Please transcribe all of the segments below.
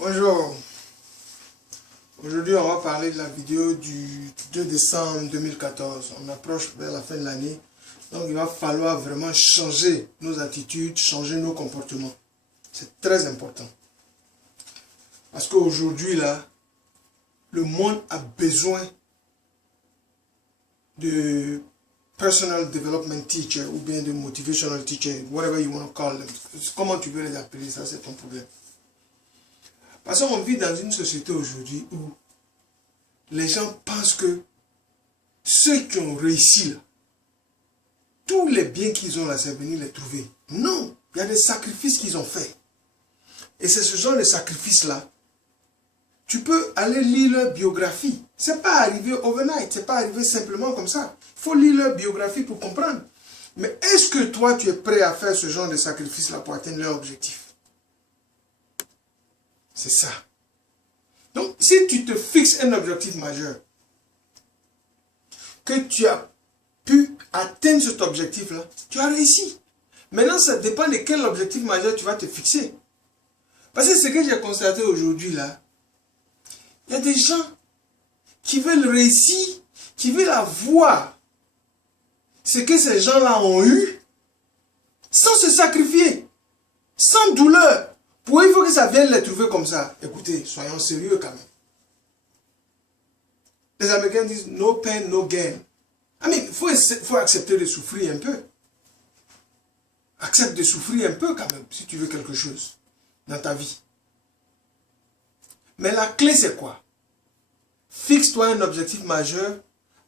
Bonjour, aujourd'hui on va parler de la vidéo du 2 décembre 2014. On approche vers la fin de l'année, donc il va falloir vraiment changer nos attitudes, changer nos comportements. C'est très important. Parce qu'aujourd'hui là, le monde a besoin de personal development teacher ou bien de motivational teacher, whatever you want to call them. Comment tu veux les appeler, ça c'est ton problème. Parce qu'on vit dans une société aujourd'hui où les gens pensent que ceux qui ont réussi là, tous les biens qu'ils ont là, c'est venir les trouver. Non, il y a des sacrifices qu'ils ont faits. Et c'est ce genre de sacrifices-là. Tu peux aller lire leur biographie. Ce n'est pas arrivé overnight, ce n'est pas arrivé simplement comme ça. Il faut lire leur biographie pour comprendre. Mais est-ce que toi, tu es prêt à faire ce genre de sacrifice-là pour atteindre leur objectif? C'est ça. Donc, si tu te fixes un objectif majeur, que tu as pu atteindre cet objectif-là, tu as réussi. Maintenant, ça dépend de quel objectif majeur tu vas te fixer. Parce que ce que j'ai constaté aujourd'hui, là, il y a des gens qui veulent réussir, qui veulent avoir ce que ces gens-là ont eu, sans se sacrifier, sans douleur. Pour il faut que ça vienne les trouver comme ça. Écoutez, soyons sérieux quand même. Les Américains disent no pain, no gain. Il faut accepter de souffrir un peu. Accepte de souffrir un peu quand même, si tu veux quelque chose dans ta vie. Mais la clé c'est quoi? Fixe-toi un objectif majeur,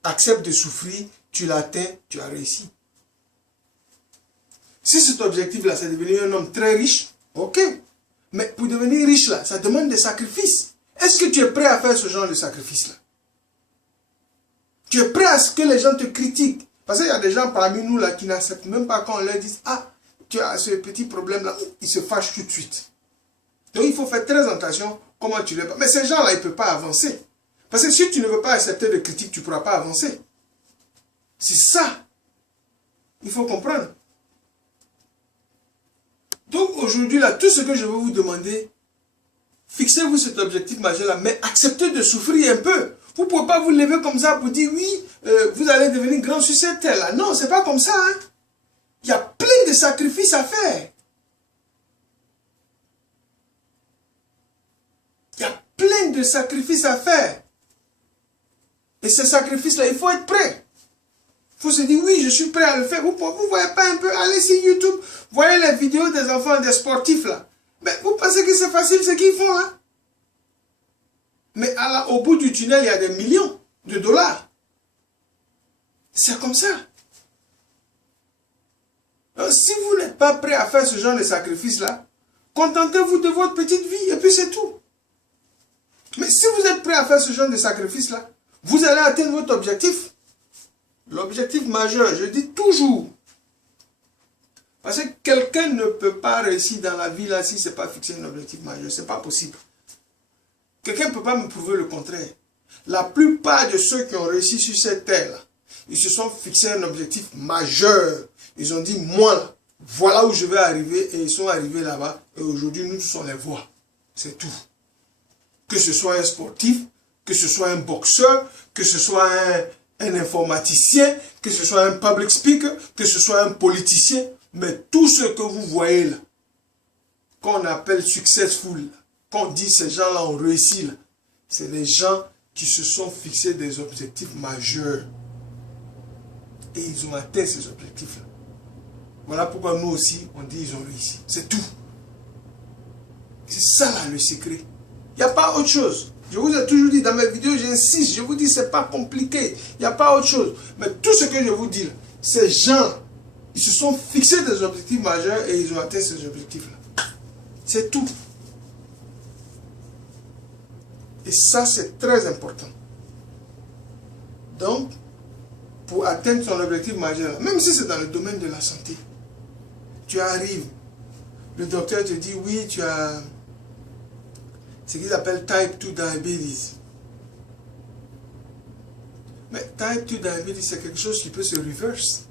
accepte de souffrir, tu l'atteins, tu as réussi. Si cet objectif-là, c'est devenir un homme très riche, ok. Mais pour devenir riche là, ça demande des sacrifices. Est-ce que tu es prêt à faire ce genre de sacrifice-là? Tu es prêt à ce que les gens te critiquent? Parce qu'il y a des gens parmi nous là qui n'acceptent même pas quand on leur dit « Ah, tu as ce petit problème-là », ils se fâchent tout de suite. Donc il faut faire très attention comment tu les... Mais ces gens-là, ils ne peuvent pas avancer. Parce que si tu ne veux pas accepter de critiques, tu ne pourras pas avancer. C'est ça. Il faut comprendre. Donc aujourd'hui, là, tout ce que je veux vous demander, fixez-vous cet objectif majeur-là, mais acceptez de souffrir un peu. Vous ne pouvez pas vous lever comme ça pour dire, oui, vous allez devenir grand sur cette terre-là. Non, ce n'est pas comme ça. Hein. Il y a plein de sacrifices à faire. Il y a plein de sacrifices à faire. Et ces sacrifices-là, il faut être prêt. Il faut se dire, oui, je suis prêt à le faire. Vous ne voyez pas un peu, allez sur YouTube, voyez les vidéos des enfants, des sportifs là. Mais vous pensez que c'est facile ce qu'ils font là? Mais au bout du tunnel, il y a des millions de dollars. C'est comme ça. Alors, si vous n'êtes pas prêt à faire ce genre de sacrifice là, contentez-vous de votre petite vie et puis c'est tout. Mais si vous êtes prêt à faire ce genre de sacrifice là, vous allez atteindre votre objectif. L'objectif majeur, je dis toujours. Parce que quelqu'un ne peut pas réussir dans la vie là si ce n'est pas fixé un objectif majeur. Ce n'est pas possible. Quelqu'un ne peut pas me prouver le contraire. La plupart de ceux qui ont réussi sur cette terre là, ils se sont fixés un objectif majeur. Ils ont dit, moi là, voilà où je vais arriver. Et ils sont arrivés là-bas. Et aujourd'hui, nous sommes les voies. C'est tout. Que ce soit un sportif, que ce soit un boxeur, que ce soit un informaticien, que ce soit un public speaker, que ce soit un politicien, mais tout ce que vous voyez là, qu'on appelle successful, qu'on dit ces gens-là ont réussi là, c'est les gens qui se sont fixés des objectifs majeurs. Et ils ont atteint ces objectifs-là. Voilà pourquoi nous aussi, on dit ils ont réussi. C'est tout. C'est ça là le secret. Il n'y a pas autre chose. Je vous ai toujours dit dans mes vidéos, j'insiste, je vous dis, c'est pas compliqué. Il n'y a pas autre chose. Mais tout ce que je vous dis, là, ces gens, ils se sont fixés des objectifs majeurs et ils ont atteint ces objectifs-là. C'est tout. Et ça, c'est très important. Donc, pour atteindre son objectif majeur, même si c'est dans le domaine de la santé, tu arrives, le docteur te dit, oui, tu as ce qu'ils appellent type 2 diabetes. Mais type 2 diabetes, c'est quelque chose qui peut se reverse.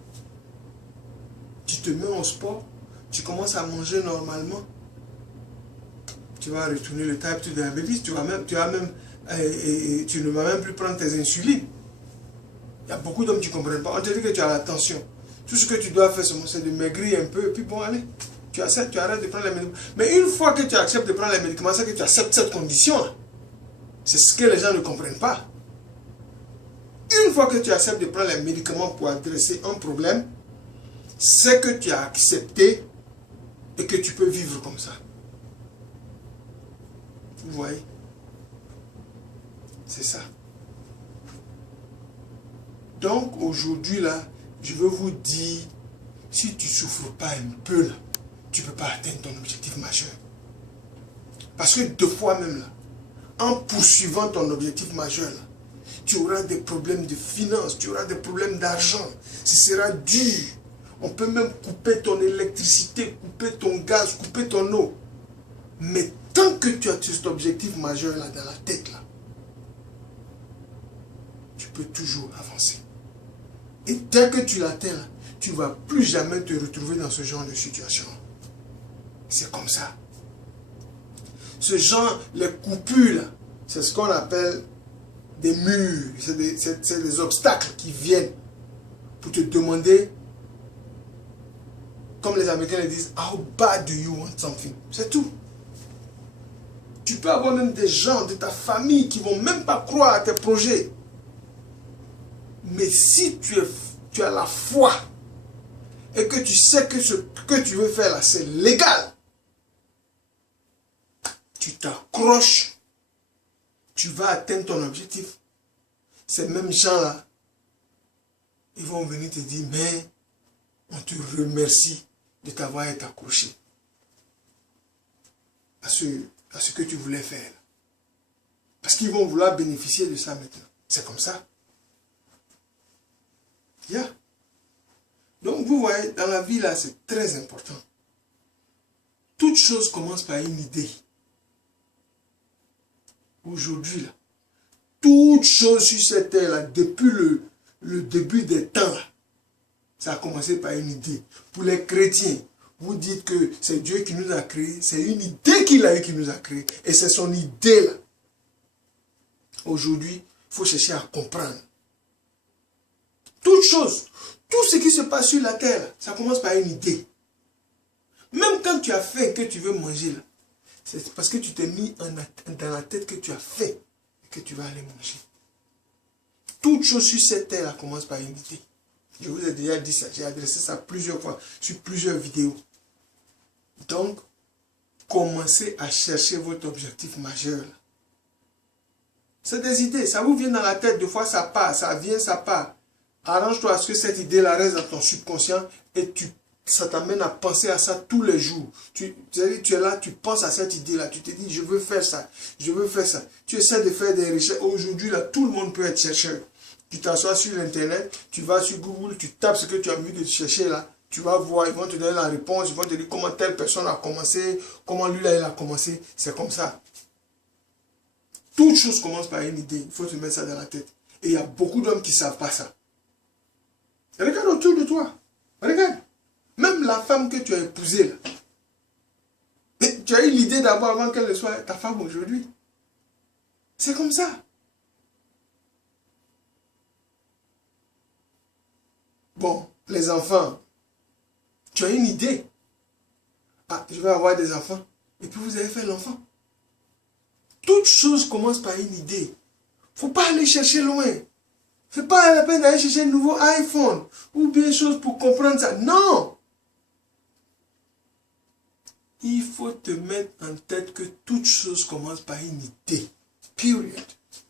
Tu te mets au sport, tu commences à manger normalement. Tu vas retourner le type 2 diabetes, tu ne vas même plus prendre tes insulines. Il y a beaucoup d'hommes qui ne comprennent pas. On te dit que tu as la tension. Tout ce que tu dois faire, c'est de maigrir un peu, et puis bon, allez, tu acceptes, tu arrêtes de prendre les médicaments. Mais une fois que tu acceptes de prendre les médicaments, c'est que tu acceptes cette condition-là. C'est ce que les gens ne comprennent pas. Une fois que tu acceptes de prendre les médicaments pour adresser un problème, c'est que tu as accepté et que tu peux vivre comme ça. Vous voyez? C'est ça. Donc aujourd'hui là, je veux vous dire, si tu ne souffres pas un peu là, tu ne peux pas atteindre ton objectif majeur. Parce que deux fois même là, en poursuivant ton objectif majeur là, tu auras des problèmes de finances, tu auras des problèmes d'argent. Ce sera dur. On peut même couper ton électricité, couper ton gaz, couper ton eau. Mais tant que tu as cet objectif majeur là dans la tête là, tu peux toujours avancer. Et dès que tu l'atteins là, tu ne vas plus jamais te retrouver dans ce genre de situation. C'est comme ça. Ce genre, les coupures, c'est ce qu'on appelle des murs. C'est des obstacles qui viennent pour te demander, comme les Américains le disent, how bad do you want something? C'est tout. Tu peux avoir même des gens de ta famille qui ne vont même pas croire à tes projets. Mais si tu as la foi et que tu sais que ce que tu veux faire là, c'est légal, tu t'accroches, tu vas atteindre ton objectif. Ces mêmes gens-là, ils vont venir te dire, mais on te remercie de t'avoir été accroché à ce que tu voulais faire. Parce qu'ils vont vouloir bénéficier de ça maintenant. C'est comme ça. Yeah. Donc vous voyez, dans la vie là, c'est très important. Toute chose commence par une idée. Aujourd'hui là, toute chose sur cette terre là, depuis le début des temps là, ça a commencé par une idée. Pour les chrétiens, vous dites que c'est Dieu qui nous a créés, c'est une idée qu'il a eu qui nous a créés. Et c'est son idée là. Aujourd'hui, il faut chercher à comprendre. Toute chose, tout ce qui se passe sur la terre, ça commence par une idée. Même quand tu as faim et que tu veux manger, là, c'est parce que tu t'es mis dans la tête que tu as faim et que tu vas aller manger. Toute chose sur cette terre là, commence par une idée. Je vous ai déjà dit ça, j'ai adressé ça plusieurs fois sur plusieurs vidéos. Donc, commencez à chercher votre objectif majeur. C'est des idées, ça vous vient dans la tête, des fois ça part, ça vient, ça part. Arrange-toi à ce que cette idée-là reste dans ton subconscient et ça t'amène à penser à ça tous les jours. Tu es là, tu penses à cette idée-là, tu te dis, je veux faire ça, je veux faire ça. Tu essaies de faire des recherches. Aujourd'hui, là, tout le monde peut être chercheur. Tu t'assois sur l'internet, tu vas sur Google, tu tapes ce que tu as envie de chercher là, tu vas voir, ils vont te donner la réponse, ils vont te dire comment telle personne a commencé, comment lui là il a commencé, c'est comme ça. Toute chose commence par une idée, il faut te mettre ça dans la tête. Et il y a beaucoup d'hommes qui ne savent pas ça. Regarde autour de toi, regarde, même la femme que tu as épousée là, tu as eu l'idée d'abord avant qu'elle soit ta femme aujourd'hui. C'est comme ça. Bon, les enfants, tu as une idée. Ah, je vais avoir des enfants. Et puis vous avez fait l'enfant. Toute chose commence par une idée. Il ne faut pas aller chercher loin. Ce n'est pas la peine d'aller chercher un nouveau iPhone ou bien chose pour comprendre ça. Non! Il faut te mettre en tête que toute chose commence par une idée. Period.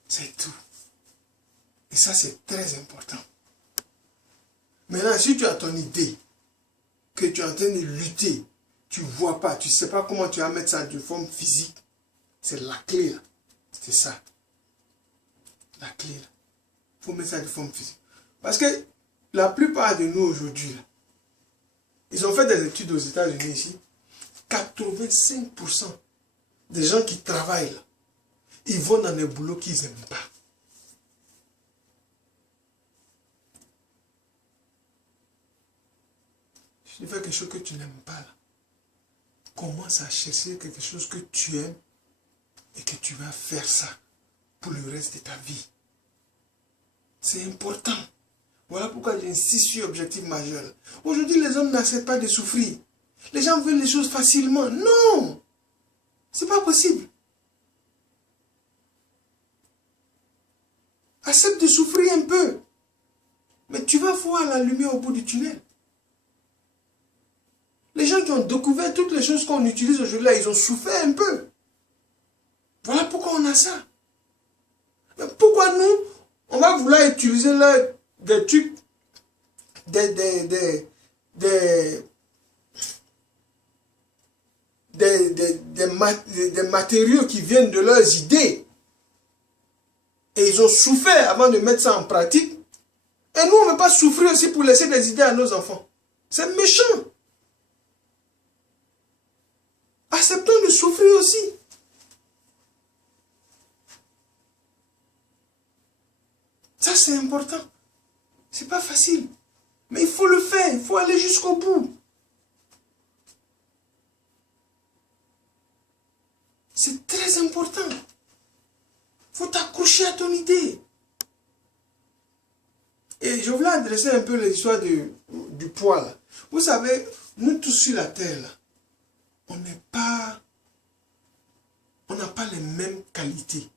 C'est tout. Et ça, c'est très important. Maintenant, si tu as ton idée, que tu es en train de lutter, tu ne vois pas, tu ne sais pas comment tu vas mettre ça de forme physique, c'est la clé là. C'est ça. La clé là. Il faut mettre ça de forme physique. Parce que la plupart de nous aujourd'hui, ils ont fait des études aux États-Unis ici. 85% des gens qui travaillent là, ils vont dans des boulots qu'ils n'aiment pas. Si tu fais quelque chose que tu n'aimes pas là, commence à chercher quelque chose que tu aimes et que tu vas faire ça pour le reste de ta vie. C'est important. Voilà pourquoi j'insiste sur l'objectif majeur. Aujourd'hui, les hommes n'acceptent pas de souffrir. Les gens veulent les choses facilement. Non! C'est pas possible. Accepte de souffrir un peu. Mais tu vas voir la lumière au bout du tunnel. Les gens qui ont découvert toutes les choses qu'on utilise aujourd'hui, ils ont souffert un peu. Voilà pourquoi on a ça. Mais pourquoi nous, on va vouloir utiliser là des trucs, des matériaux qui viennent de leurs idées. Et ils ont souffert avant de mettre ça en pratique. Et nous, on ne veut pas souffrir aussi pour laisser des idées à nos enfants. C'est méchant. Acceptons de souffrir aussi. Ça, c'est important. C'est pas facile. Mais il faut le faire. Il faut aller jusqu'au bout. C'est très important. Il faut t'accrocher à ton idée. Et je voulais adresser un peu l'histoire du poids. Là. Vous savez, nous tous sur la terre, là, on n'a pas les mêmes qualités.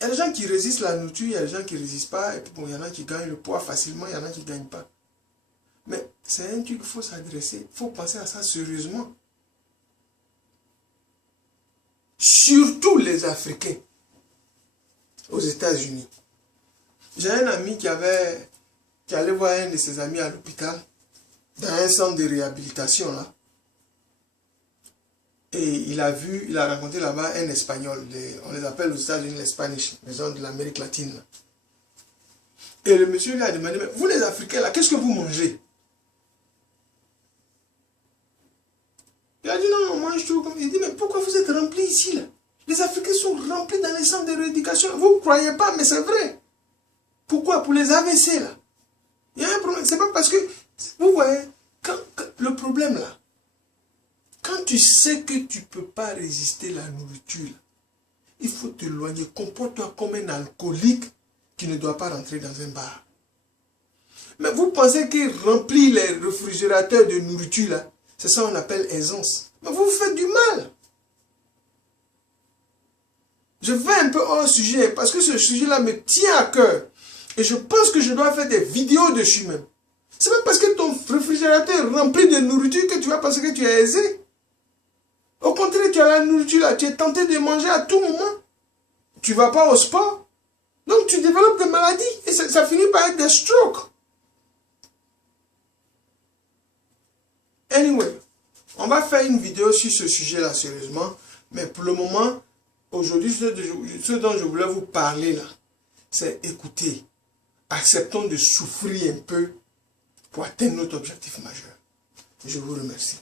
Il y a des gens qui résistent à la nourriture, il y a des gens qui ne résistent pas, et puis bon, il y en a qui gagnent le poids facilement, il y en a qui ne gagnent pas. Mais c'est un truc qu'il faut s'adresser, il faut penser à ça sérieusement. Surtout les Africains, aux États-Unis. J'ai un ami qui allait voir un de ses amis à l'hôpital, dans un centre de réhabilitation là. Et il a rencontré là-bas un Espagnol, on les appelle aux États-Unis les Spanish, les gens de l'Amérique latine. Là. Et le monsieur lui a demandé, mais vous les Africains là, qu'est-ce que vous mangez? Il a dit, non, on mange tout. Il dit, mais pourquoi vous êtes remplis ici là? Les Africains sont remplis dans les centres de rééducation. Vous ne croyez pas, mais c'est vrai. Pourquoi? Pour les AVC là. Il y a un problème. C'est pas parce que, vous voyez, le problème là, quand tu sais que tu ne peux pas résister à la nourriture, il faut t'éloigner. Comporte-toi comme un alcoolique qui ne doit pas rentrer dans un bar. Mais vous pensez que remplir les réfrigérateurs de nourriture, là, c'est ça qu'on appelle aisance. Mais vous vous faites du mal. Je vais un peu hors sujet parce que ce sujet-là me tient à cœur. Et je pense que je dois faire des vidéos dessus même. C'est pas parce que ton réfrigérateur est rempli de nourriture que tu vas penser que tu es aisé. Au contraire, tu as la nourriture là, tu es tenté de manger à tout moment. Tu ne vas pas au sport. Donc tu développes des maladies et ça finit par être des strokes. Anyway, on va faire une vidéo sur ce sujet-là sérieusement. Mais pour le moment, aujourd'hui, ce dont je voulais vous parler là, c'est écouter. Acceptons de souffrir un peu pour atteindre notre objectif majeur. Je vous remercie.